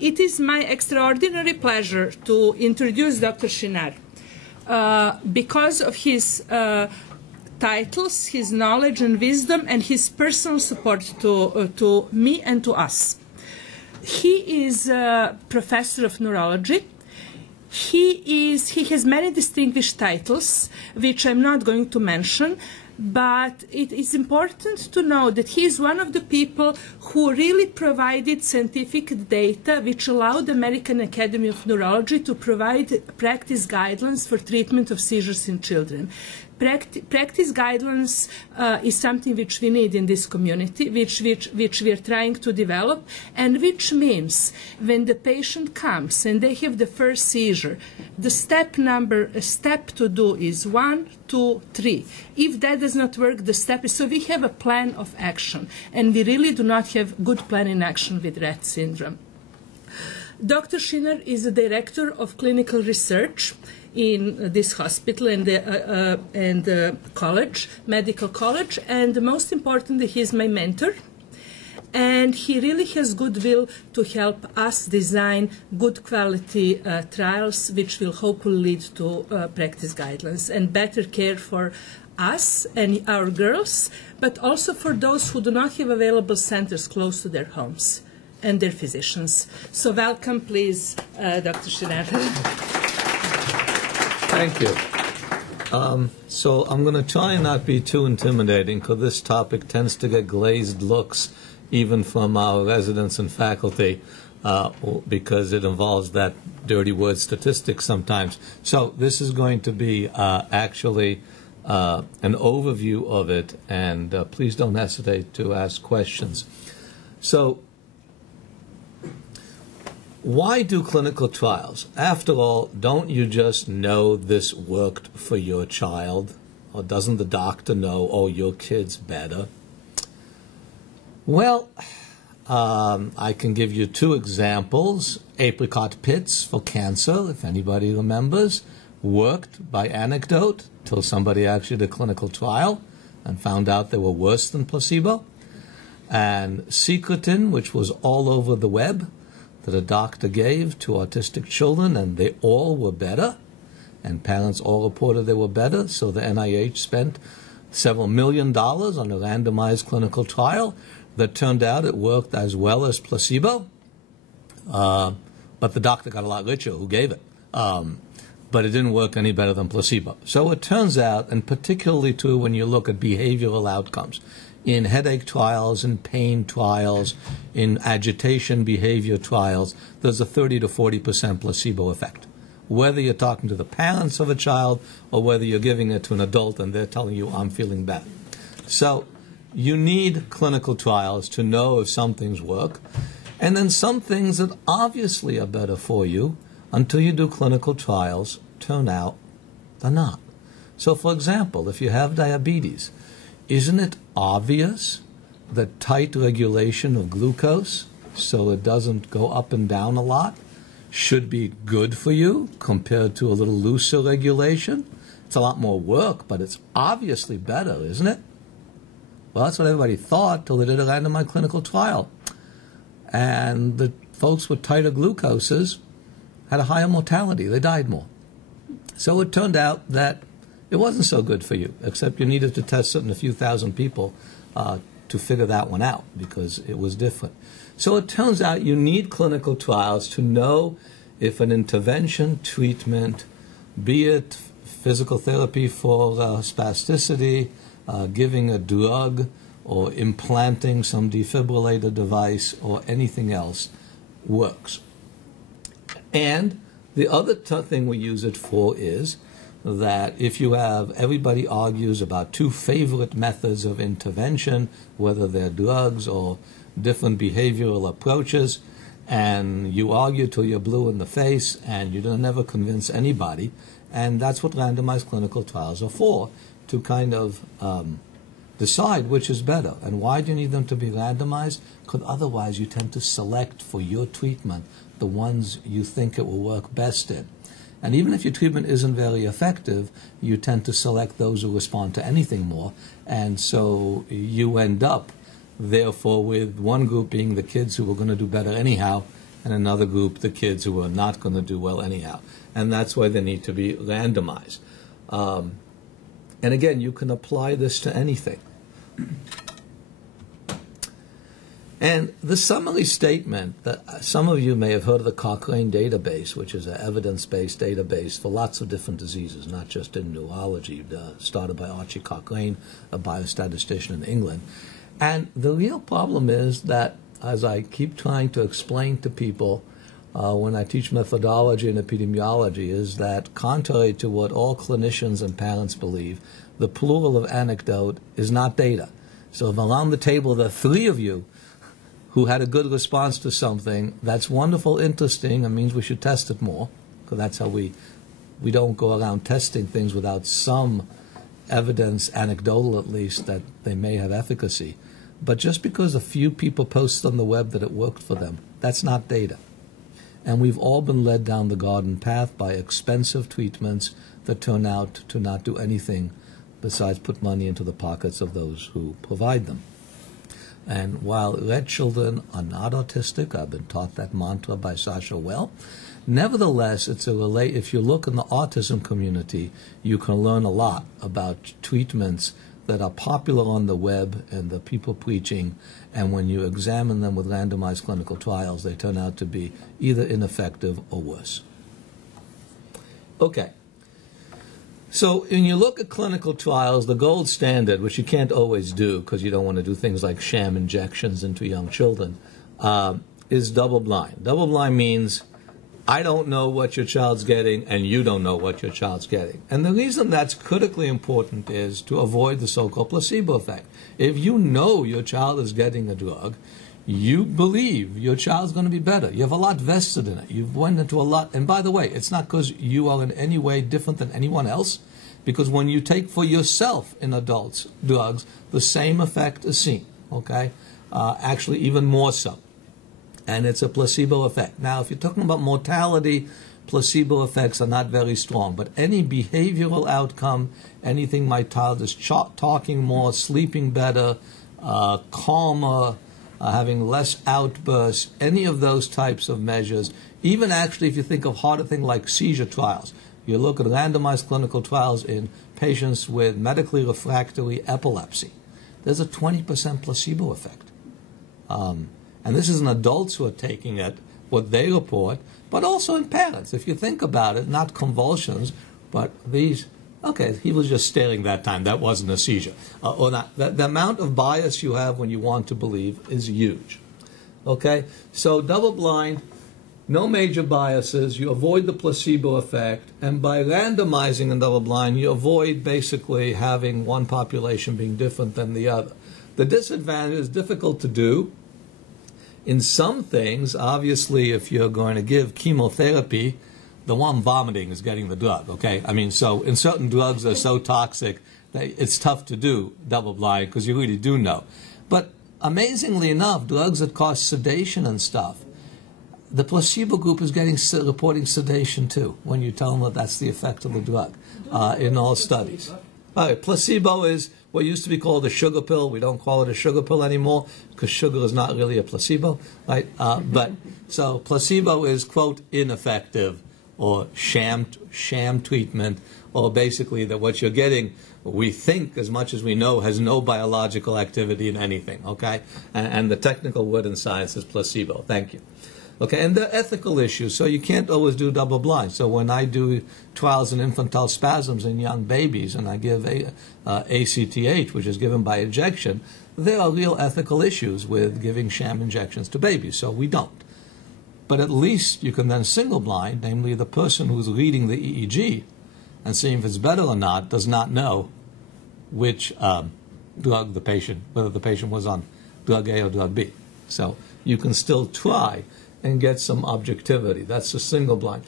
It is my extraordinary pleasure to introduce Dr. Shinnar because of his titles, his knowledge and wisdom, and his personal support to me and to us. He is a professor of neurology. He has many distinguished titles, which I'm not going to mention, but it is important to know that he is one of the people who really provided scientific data which allowed the American Academy of Neurology to provide practice guidelines for treatment of seizures in children. Practice guidelines is something which we need in this community, which we are trying to develop, and which means when the patient comes and they have the first seizure, the step to do is 1, 2, 3. If that does not work, the step is, so we have a plan of action, and we really do not have good plan in action with Rett syndrome. Dr. Shinnar is the director of clinical research in this hospital and college, medical college, and most importantly, he is my mentor. And he really has goodwill to help us design good quality trials, which will hopefully lead to practice guidelines and better care for us and our girls, but also for those who do not have available centers close to their homes and their physicians. So welcome, please, Dr. Shinnar. Thank you. So I'm going to try and not be too intimidating, because this topic tends to get glazed looks even from our residents and faculty, because it involves that dirty word statistics sometimes. So this is going to be actually an overview of it, and please don't hesitate to ask questions. So why do clinical trials? After all, don't you just know this worked for your child? Or doesn't the doctor know, oh, your kid's better? Well, I can give you 2 examples. Apricot pits for cancer, if anybody remembers, worked by anecdote till somebody actually did a clinical trial and found out they were worse than placebo. And secretin, which was all over the web, that a doctor gave to autistic children, and they all were better, and parents all reported they were better, so the NIH spent several $1 million on a randomized clinical trial that turned out it worked as well as placebo, but the doctor got a lot richer who gave it, but it didn't work any better than placebo. So it turns out, and particularly too when you look at behavioral outcomes, in headache trials, in pain trials, in agitation behavior trials, there's a 30 to 40% placebo effect. Whether you're talking to the parents of a child or whether you're giving it to an adult and they're telling you, I'm feeling better. So you need clinical trials to know if some things work, and then some things that obviously are better for you until you do clinical trials turn out they're not. So for example, if you have diabetes, isn't it obvious that tight regulation of glucose, so it doesn't go up and down a lot, should be good for you compared to a little looser regulation? It's a lot more work, but it's obviously better, isn't it? Well, that's what everybody thought till they did a randomized clinical trial. And the folks with tighter glucoses had a higher mortality. They died more. So it turned out that it wasn't so good for you, except you needed to test it in a few thousand people to figure that one out, because it was different. So it turns out you need clinical trials to know if an intervention, treatment, be it physical therapy for spasticity, giving a drug, or implanting some defibrillator device, or anything else, works. And the other thing we use it for is that if you have, everybody argues about 2 favorite methods of intervention, whether they're drugs or different behavioral approaches, and you argue till you're blue in the face and you don't never convince anybody, and that's what randomized clinical trials are for, to kind of decide which is better. And why do you need them to be randomized? Because otherwise you tend to select for your treatment the ones you think it will work best in. And even if your treatment isn't very effective, you tend to select those who respond to anything more. And so you end up, therefore, with one group being the kids who were going to do better anyhow, and another group, the kids who are not going to do well anyhow. And that's why they need to be randomized. And again, you can apply this to anything. And the summary statement, that some of you may have heard of the Cochrane database, which is an evidence-based database for lots of different diseases, not just in neurology, started by Archie Cochrane, a biostatistician in England. And the real problem is that, as I keep trying to explain to people when I teach methodology and epidemiology, is that contrary to what all clinicians and parents believe, the plural of anecdote is not data. So if around the table there are 3 of you who had a good response to something, that's wonderful, interesting, and means we should test it more, because that's how we don't go around testing things without some evidence, anecdotal at least, that they may have efficacy. But just because a few people posted on the web that it worked for them, that's not data. And we've all been led down the garden path by expensive treatments that turn out to not do anything besides put money into the pockets of those who provide them. And while Rett children are not autistic, I've been taught that mantra by Sasha Well, nevertheless, if you look in the autism community, you can learn a lot about treatments that are popular on the web and the people preaching, and when you examine them with randomized clinical trials, they turn out to be either ineffective or worse. Okay. So when you look at clinical trials, the gold standard, which you can't always do because you don't want to do things like sham injections into young children, is double-blind. Double-blind means I don't know what your child's getting and you don't know what your child's getting. And the reason that's critically important is to avoid the so-called placebo effect. If you know your child is getting a drug, you believe your child's going to be better. You have a lot vested in it. You've went into a lot. And by the way, it's not because you are in any way different than anyone else, because when you take for yourself in adults drugs, the same effect is seen, okay? Actually, even more so. And it's a placebo effect. Now, if you're talking about mortality, placebo effects are not very strong. But any behavioral outcome, anything my child is talking more, sleeping better, calmer, having less outbursts, any of those types of measures, even actually if you think of harder things like seizure trials, you look at randomized clinical trials in patients with medically refractory epilepsy, there's a 20% placebo effect. And this is in adults who are taking it, what they report, but also in parents. If you think about it, not convulsions, but these, okay, he was just staring that time, that wasn't a seizure. Or not. The amount of bias you have when you want to believe is huge. Okay, so double-blind, no major biases, you avoid the placebo effect, and by randomizing in double-blind, you avoid basically having one population being different than the other. The disadvantage is difficult to do. In some things, obviously, if you're going to give chemotherapy, the one vomiting is getting the drug, okay? I mean, so in certain drugs that are so toxic that it's tough to do double-blind because you really do know. But amazingly enough, drugs that cause sedation and stuff, the placebo group is reporting sedation too when you tell them that that's the effect of the drug in all studies. All right, placebo is what used to be called a sugar pill. We don't call it a sugar pill anymore because sugar is not really a placebo, right? But so placebo is, quote, ineffective or sham treatment, or basically that what you're getting, we think as much as we know, has no biological activity in anything, okay? And the technical word in science is placebo. Thank you. Okay, and the ethical issues. So you can't always do double-blind. So when I do trials in infantile spasms in young babies and I give ACTH, which is given by injection, there are real ethical issues with giving sham injections to babies. So we don't. But at least you can then single-blind, namely the person who's reading the EEG and seeing if it's better or not, does not know which drug the patient, whether the patient was on drug A or drug B. So you can still try and get some objectivity. That's a single blind.